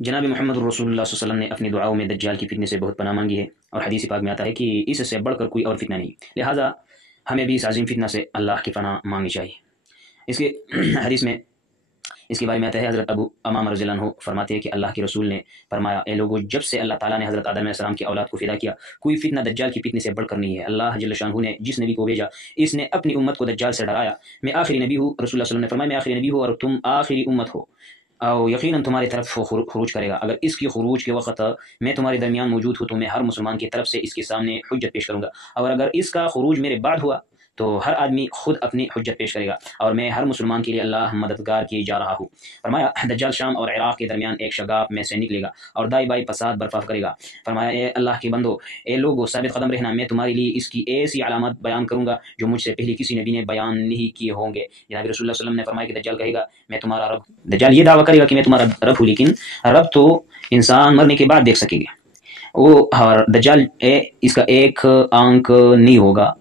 जनाब محمد रसूलुल्लाह सल्लल्लाहु अलैहि वसल्लम ने अपनी दुआओं में दज्जाल की फितने से बहुत पनाह मांगी है और हदीस पाक में आता है कि इससे बढ़कर कोई और फितना नहीं, लिहाजा हमें भी इस अजीम फितना से अल्लाह की पनाह मांगनी चाहिए। इसके हदीस में इसके बारे में आता है, हज़रत अबू अमामा रज़ियल्लाहु अन्हु फरमाते हैं कि अल्लाह के रसूल ने फरमाया, ए लोगों, जब से अल्लाह ताला ने हज़रत आदम अलैहिस्सलाम की औलाद को फिदा किया, कोई फितना दज्जाल की फितने से बढ़कर नहीं है। अल्लाह जल्ल शानहू ने जिस नबी को भेजा, इसने अपनी उम्मत को दज्जाल से डराया। मैं आखिरी नबी हूँ, रसूलुल्लाह सल्लल्लाहु अलैहि वसल्लम ने फरमाया, मैं आखिरी नबी हूँ और तुम आखिरी उम्मत हो, और यकीनन तुम्हारी तरफ खरूज करेगा। अगर इसकी खरूज के वक्त मैं तुम्हारे दरमियान मौजूद हूँ तो मैं हर मुसलमान की तरफ से इसके सामने हुज्जत पेश करूँगा, और अगर इसका खरूज मेरे बाद हुआ तो हर आदमी खुद अपनी हुज्जत पेश करेगा, और मैं हर मुसलमान के लिए अल्लाह मददगार किए जा रहा हूँ। फरमाया, दज्जाल शाम और इराक़ के दरमियान एक शगाफ में से निकलेगा और दाई बाई फसाद बर्पा करेगा। फरमाया, ए अल्लाह के बंदो, ए लोगो, साबित कदम रहना, मैं तुम्हारे लिए इसकी ऐसी अलामत बयान करूँगा जो मुझसे पहले किसी नबी ने बयान नहीं किए होंगे। जनाब रसूलुल्लाह सल्लल्लाहु अलैहि वसल्लम ने फरमाया कि दज्जाल कहेगा, मैं तुम्हारा रब। दज्जाल ये दावा करेगा कि मैं तुम्हारा रब हूँ, लेकिन रब तो इंसान मरने के बाद देख सकेंगे। वो और दज्जाल इसका एक आंख नहीं होगा,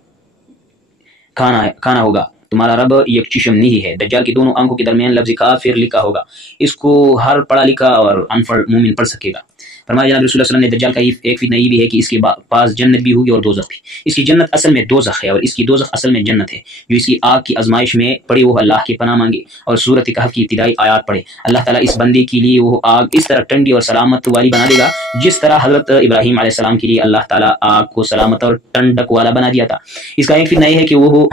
खाना होगा। तुम्हारा रब एक चिशम नहीं है। दज्जाल की दोनों आंखों के दरमियान लफ्ज़ काफिर लिखा होगा, इसको हर पढ़ा लिखा और अनपढ़ मोमिन पढ़ सकेगा। फरमाया जनाब रसूलुल्लाह सल्लल्लाहु अलैहि वसल्लम ने, दज्जाल का एक फितना ये भी है कि इसके पास जन्नत भी होगी और दोज़ख भी। इसकी जन्नत असल में दोज़ख है और इसकी दोज़ख असल में जन्नत है। जो इसकी आग की आजमाइश में पड़े वो अल्लाह की पनाह मांगे और सूरत कहफ की इब्तिदाई आयात पढ़े। अल्लाह ताला इस बंदे के लिए वो आग इस तरह ठंडी और सलामत वाली बना देगा जिस तरह हज़रत इब्राहीम अलैहिस्सलाम के लिए अल्लाह ताला आग को सलामत और ठंडक वाला बना दिया था। इसका एक फितना यह है कि वो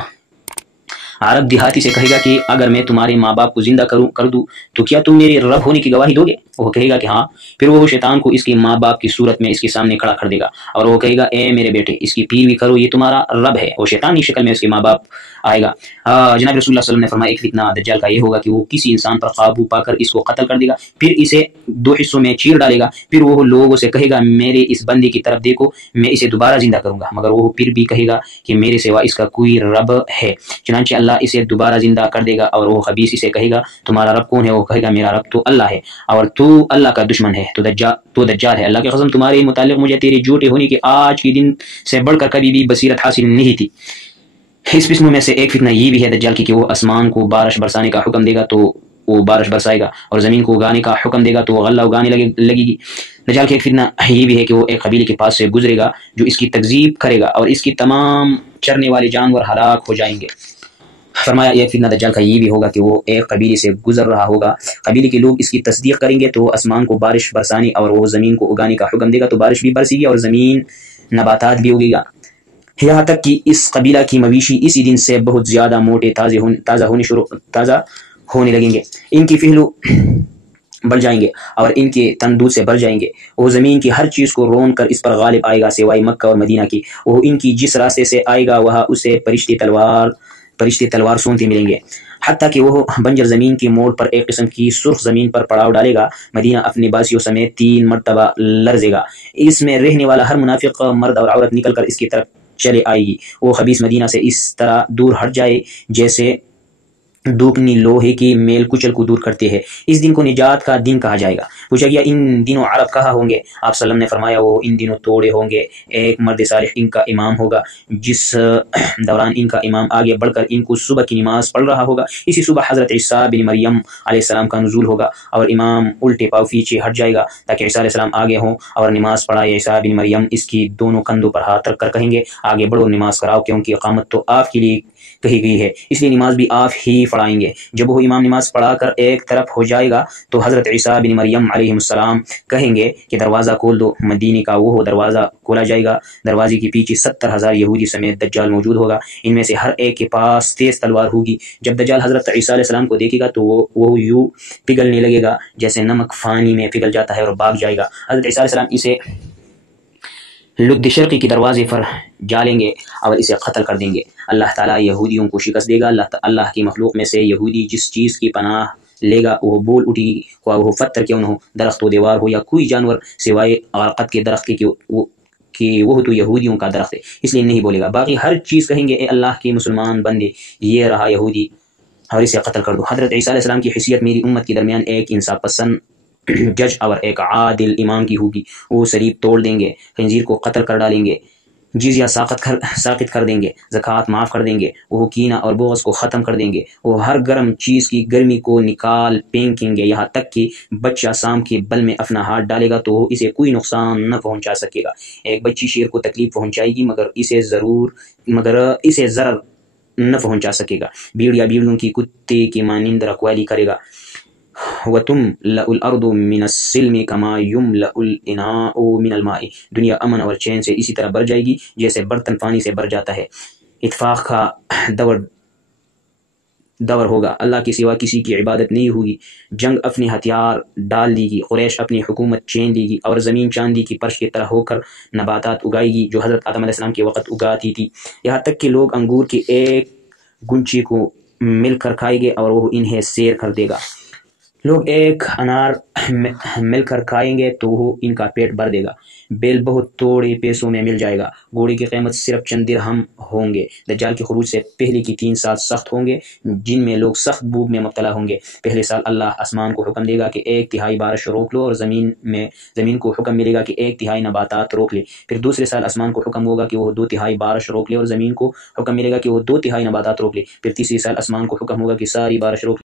अरब देहाती से कहेगा कि अगर मैं तुम्हारे माँ बाप को जिंदा कर दूँ तो क्या तुम मेरे रब होने की गवाही दोगे? वो कहेगा कि हाँ। फिर वो शैतान को इसके माँ बाप की सूरत में इसके सामने खड़ा कर देगा और वो कहेगा, ए मेरे बेटे, इसकी पैरवी करो, ये तुम्हारा रब है। वो शैतानी शक्ल में इसके माँ बाप आएगा। जनाब रसूलुल्लाह सल्लल्लाहु अलैहि वसल्लम ने फरमाया, एक फितना दज्जाल का ये होगा कि वो किसी इंसान पर काबू पाकर इसको कत्ल कर देगा, फिर इसे दो हिस्सों में चीर डालेगा। फिर वो लोगों से कहेगा, मेरे इस बंदे की तरफ देखो, मैं इसे दोबारा जिंदा करूंगा। मगर वो फिर भी कहेगा कि मेरे सिवा इसका कोई रब है। चुनांचे अल्लाह इसे दोबारा जिंदा कर देगा और वो खबीस इसे कहेगा, तुम्हारा रब कौन है? वो कहेगा, मेरा रब तो अल्लाह है और तू अल्लाह का दुश्मन है, तो दज्जाल है। अल्लाह की कसम, तुम्हारे मुतालिक मुझे तेरे झूठे होने के आज के दिन से बढ़कर कभी भी बसीरत हासिल नहीं थी। इस फितनों में से एक फितना ये भी है दज्जाल की कि वो आसमान को बारिश बरसाने का हुक्म देगा तो वो बारिश बरसाएगा, और ज़मीन को उगाने का हुक्म देगा तो वो गल्ला उगाने लगेगी। दज्जाल की एक फितना ये भी है कि वो एक कबीले के पास से गुजरेगा जो इसकी तकजीब करेगा और इसकी तमाम चरने वाले जानवर हलाक हो जाएंगे। फरमाया, एक फितना दज्जाल का ये भी होगा कि वो एक कबीले से गुजर रहा होगा, कबीले के लोग इसकी तस्दीक करेंगे तो आसमान को बारिश बरसाने और वो ज़मीन को उगाने का हुक्म देगा तो बारिश भी बरसेगी और ज़मीन नबातात भी उगेगा। यहाँ तक कि इस कबीला की मवेशी इसी दिन से बहुत ज़्यादा मोटे ताज़ा होने लगेंगे। इनकी फिहलू बढ़ जाएंगे और इनके तन दूध से भर जाएंगे। वो ज़मीन की हर चीज़ को रोन कर इस पर गालिब आएगा सिवाय मक्का और मदीना की। वो इनकी जिस रास्ते से आएगा वह उसे फरिश्ते तलवार सूंघते मिलेंगे, हत्ता कि वो बंजर ज़मीन की मोड़ पर एक किस्म की सुर्ख ज़मीन पर पड़ाव डालेगा। मदीना अपने बासियों समेत 3 मरतबा लर्जेगा। इसमें रहने वाला हर मुनाफिक मर्द और औरत निकल कर इसकी तरफ चले आएगी। वो खबीस मदीना से इस तरह दूर हट जाए जैसे दूपनी लोहे की मेल कुचल को दूर करते हैं। इस दिन को निजात का दिन कहा जाएगा। पूछा गया, इन दिनों अरब कहाँ होंगे? आप सल्लम ने फरमाया, वो इन दिनों तोड़े होंगे। एक मर्द सालिह इनका इमाम होगा, जिस दौरान इनका इमाम आगे बढ़कर इनको सुबह की नमाज पढ़ रहा होगा। इसी सुबह हज़रत ईसा बिन मरियम अलैहिस्सलाम का नुज़ूल होगा और इमाम उल्टे पाँव पीछे हट जाएगा ताकि ईसा अलैहिस्सलाम आगे हों और नमाज पढ़ाए। ईसा बिन मरियम इसकी दोनों कंधों पर हाथ रख कर कहेंगे, आगे बढ़ो, नमाज कराओ, क्योंकि इकामत तो आपके लिए कही गई है, इसलिए नमाज भी आप ही पढ़ाएंगे। जब वो इमाम नमाज पढ़ाकर एक तरफ हो जाएगा तो हज़रत ईसा बिन मरियम अलैहिस्सलाम कहेंगे कि दरवाज़ा खोल दो। मदीने का वो दरवाज़ा खोला जाएगा। दरवाजे के पीछे 70,000 यहूदी समेत दज्जाल मौजूद होगा। इनमें से हर एक के पास तेज़ तलवार होगी। जब दज्जाल हज़रत ईसा अलैहिस्सलाम को देखेगा तो वो यूँ पिघलने लगेगा जैसे नमक पानी में पिघल जाता है और भाग जाएगा। हज़रत ईसा अलैहिस्सलाम इसे लुद्द शर्क़ी के दरवाजे पर जा लेंगे और इसे कत्ल कर देंगे। अल्लाह ताला यहूदियों को शिकस्त देगा। अल्लाह की मखलूक में से यहूदी जिस चीज़ की पनाह लेगा वो बोल उठेगी, वो पत्थर क्यों न हो, दरख्त व दीवार हो या कोई जानवर सिवाय अरक़त के दरख्त कि वो तो यहूदियों का दरख्त है, इसलिए नहीं बोलेगा। बाकी हर चीज़ कहेंगे, ए अल्लाह के मुसलमान बंदे, ये रहा यहूदी और इसे कत्ल कर दो। हज़रत ईसा अलैहिस्सलाम की हैसियत मेरी उम्मत के दरमियान एक इंसाफ पसंद जज और एक आदिल इमाम की होगी। वो सलीब तोड़ देंगे, खंजीर को कत्ल कर डालेंगे, جزیہ ساقط کر دیں گے، زکوٰۃ معاف کر دیں گے، وہ کینہ اور بغض کو ختم کر دیں گے، وہ ہر گرم چیز کی گرمی کو نکال پھینکیں گے، یہاں تک کہ بچہ سام کے بل میں اپنا ہاتھ ڈالے گا تو وہ اسے کوئی نقصان نہ پہنچا سکے گا۔ ایک بچی شیر کو تکلیف پہنچائے گی مگر اسے ضرر نہ پہنچا سکے گا۔ بیڑیا بیڑیوں کی کتے کی مانند رکھوالی کرے گا۔ وَتُمْلَأُ الْأَرْضُ مِنَ السِّلْمِ كَمَا يُمْلَأُ الْإِنَاءُ مِنَ الْمَاءِ، دنیا امن اور چین سے اسی طرح بھر جائے گی جیسے برتن پانی سے بھر جاتا ہے۔ اتفاق کا دور ہوگا، اللہ کے سوا کسی کی عبادت نہیں ہوگی، جنگ اپنے ہتھیار ڈال دی گی، قریش اپنی حکومت چھین لی گی اور زمین چاندی کی فرش کی طرح ہو کر نباتات اگائے گی جو حضرت آدم علیہ السلام کے وقت اگاتی تھی، یہاں تک کہ لوگ انگور کے ایک گنچے کو مل کر کھائیں گے اور وہ انہیں سیر کر دے گا۔ لوگ ایک انار مل کر کھائیں گے تو وہ ان کا پیٹ بھر دے گا۔ بیل بہت تھوڑے پیسوں میں مل جائے گا، گھوڑے کی قیمت صرف چند درہم ہوں گے۔ دجال کے خروج سے پہلے کی 3 سال سخت ہوں گے جن میں لوگ سخت بھوک میں مبتلا ہوں گے۔ پہلے سال اللہ آسمان کو حکم دے گا کہ 1/3 بارش روک لو اور زمین کو حکم ملے گا کہ 1/3 نباتات روک لے۔ پھر دوسرے سال آسمان کو حکم ہوگا کہ وہ 2/3 بارش روک لے اور زمین کو حکم ملے گا کہ وہ 2/3 نباتات روک لے۔ پھر تیسرے سال آسمان کو حکم ہوگا کہ ساری بارش روک لے۔